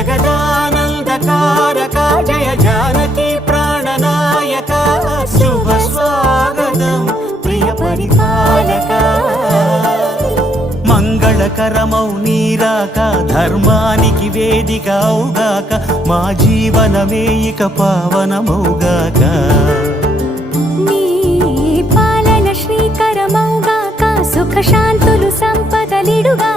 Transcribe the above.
జగదానందకారక జయ జానకి ప్రాణనాయక శుభ స్వాగతం ప్రియ పరిపాలక మంగళకరమౌ నీరాక ధర్మానికి వేదిక అవుగాక మా జీవనమే ఇక పావనమౌగాక నీ పాలన శ్రీకరమౌగాక సుఖ శాంతులు సంపదలిడుగా